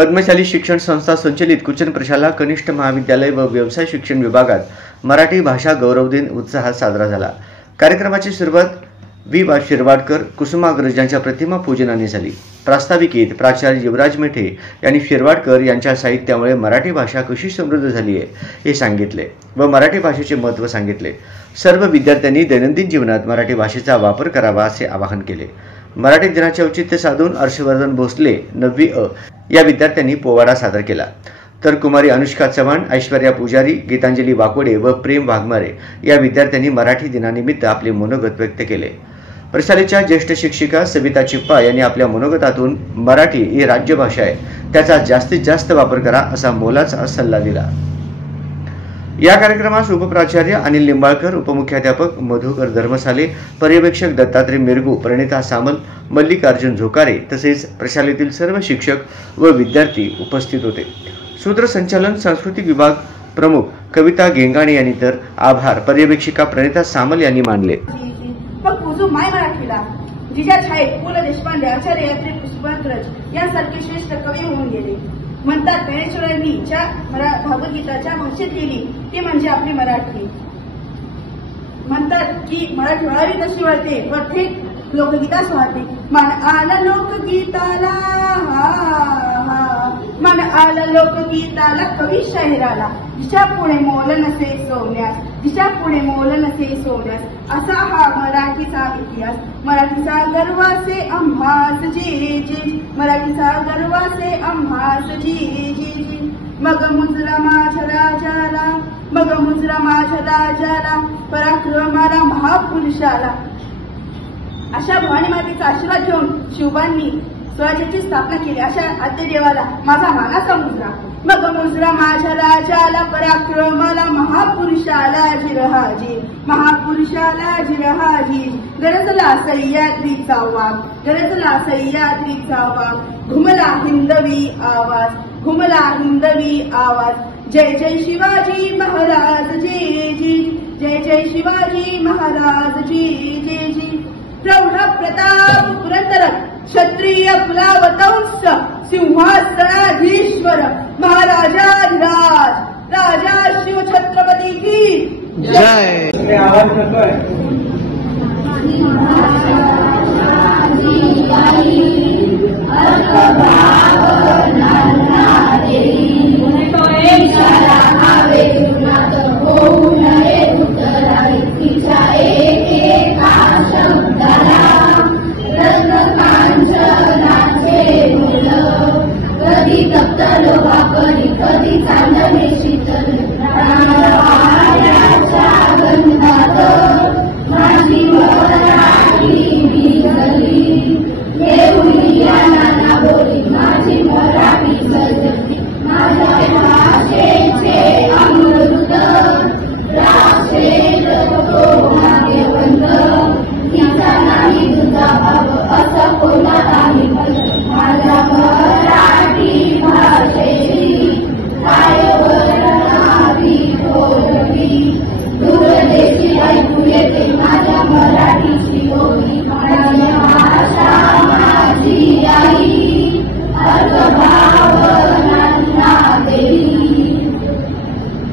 पद्मशाली शिक्षण संस्था संचलित कुचन प्रशाला कनिष्ठ महाविद्यालय व व्यवसाय शिक्षण विभागात मराठी भाषा गौरव दिन उत्साहात साजरा झाला। कार्यक्रमाची सुरुवात वा शिरवाडकर कुसुमाग्रजांच्या प्रतिमा पूजनाने झाली। प्रास्ताविकेत प्राचार्य युवराज मेठे यांनी शिरवाडकर यांच्या साहित्यामुळे मराठी भाषा कशी समृद्ध झाली आहे हे सांगितले व मराठी भाषेचे महत्त्व सांगितले। सर्व विद्यार्थ्यांनी दैनंदिन जीवनात मराठी भाषेचा वापर करावा असे आवाहन केले। मराठी दिनाचे औचित्य साधून हर्षवर्धन भोसले 9वी अ या विद्यार्थ्यांनी पोवाडा सादर केला, तर कुमारी अनुष्का चव्हाण, ऐश्वर्या पुजारी, गीतांजली वाकोडे व प्रेम वाघमारे या विद्यार्थ्यांनी मराठी दिनानिमित्त आपले मनोगत व्यक्त केले। प्रशालेच्या ज्येष्ठ शिक्षिका सविता चिप्पा यांनी आपल्या मनोगतातून मराठी ही राज्यभाषा आहे, त्याचा जास्तीत जास्त वापर करा असा मोलाचा सल्ला दिला। या कार्यक्रमास उपप्राचार्य अनिल लिंबाळकर, उपमुख्याध्यापक मधुकर धर्मसाले, पर्यवेक्षक दत्तात्रय मिरगू, प्रणिता सामल, मल्लिकार्जुन झोकारे तसेच प्रशालेतील सर्व शिक्षक व विद्यार्थी उपस्थित होते। सूत्रसंचालन सांस्कृतिक विभाग प्रमुख कविता गेंगाणे यांनी तर आभार पर्यवेक्षिका प्रणिता सामल यांनी मानले। माय मराठीला जिच्या छायेत पु ल देशपांडे, आचार्य यात्री, कुसुमाग्रज यांसारखे श्रेष्ठ कवी होऊन गेले। म्हणतात ज्ञानेश्वरांनी ज्या भागवतगीताच्या भाषेत लिहिली ती म्हणजे आपली मराठी। म्हणतात की मराठी वळावी तशी वळते व थेट लोकगीताच वाहते। मन आला लोकगीताला, मन आला लोकगीताला, कवी शाहिराला, जिच्या पुढे मोल नसे सोन्यास, जिच्या पुढे मोल नसे सोन्यास, असा हा मराठीचा इतिहास। मराठीचा गर्वासे आम्हास जे जे, मराठीचा गर्वासे आम्हास जे जे। मग मुजरा माझ्या राजाला, मग मुजरा माझ्या राजाला, पराक्रमाला महापुरुषाला। अशा भवानी मातेचा आशीर्वाद घेऊन शिवबांनी स्वराज्याची स्थापना केली। अशा आद्यदेवाला माझा मानाचा मुजरा। मग मुजरा माझ्या राजाला, पराक्रमाला महापुरुषाला जिरहाजी, महापुरुषाला जिरहाजी। गरजला सह्याद्रीचा वाघ, गरजला सह्याद्रीचा वाघ, घुमला हिंदवी आवाज, घुमला हिंदवी आवाज। जय जय शिवाजी महाराज जय जय, जय जय शिवाजी महाराज जय जय जय। प्रौढ प्रताप पुरंदर, क्षत्रिय कुलावतंस, सिंहासनाधीश्वर, महाराजाधिराज, राजा शिव छत्रपती की जय। आवाज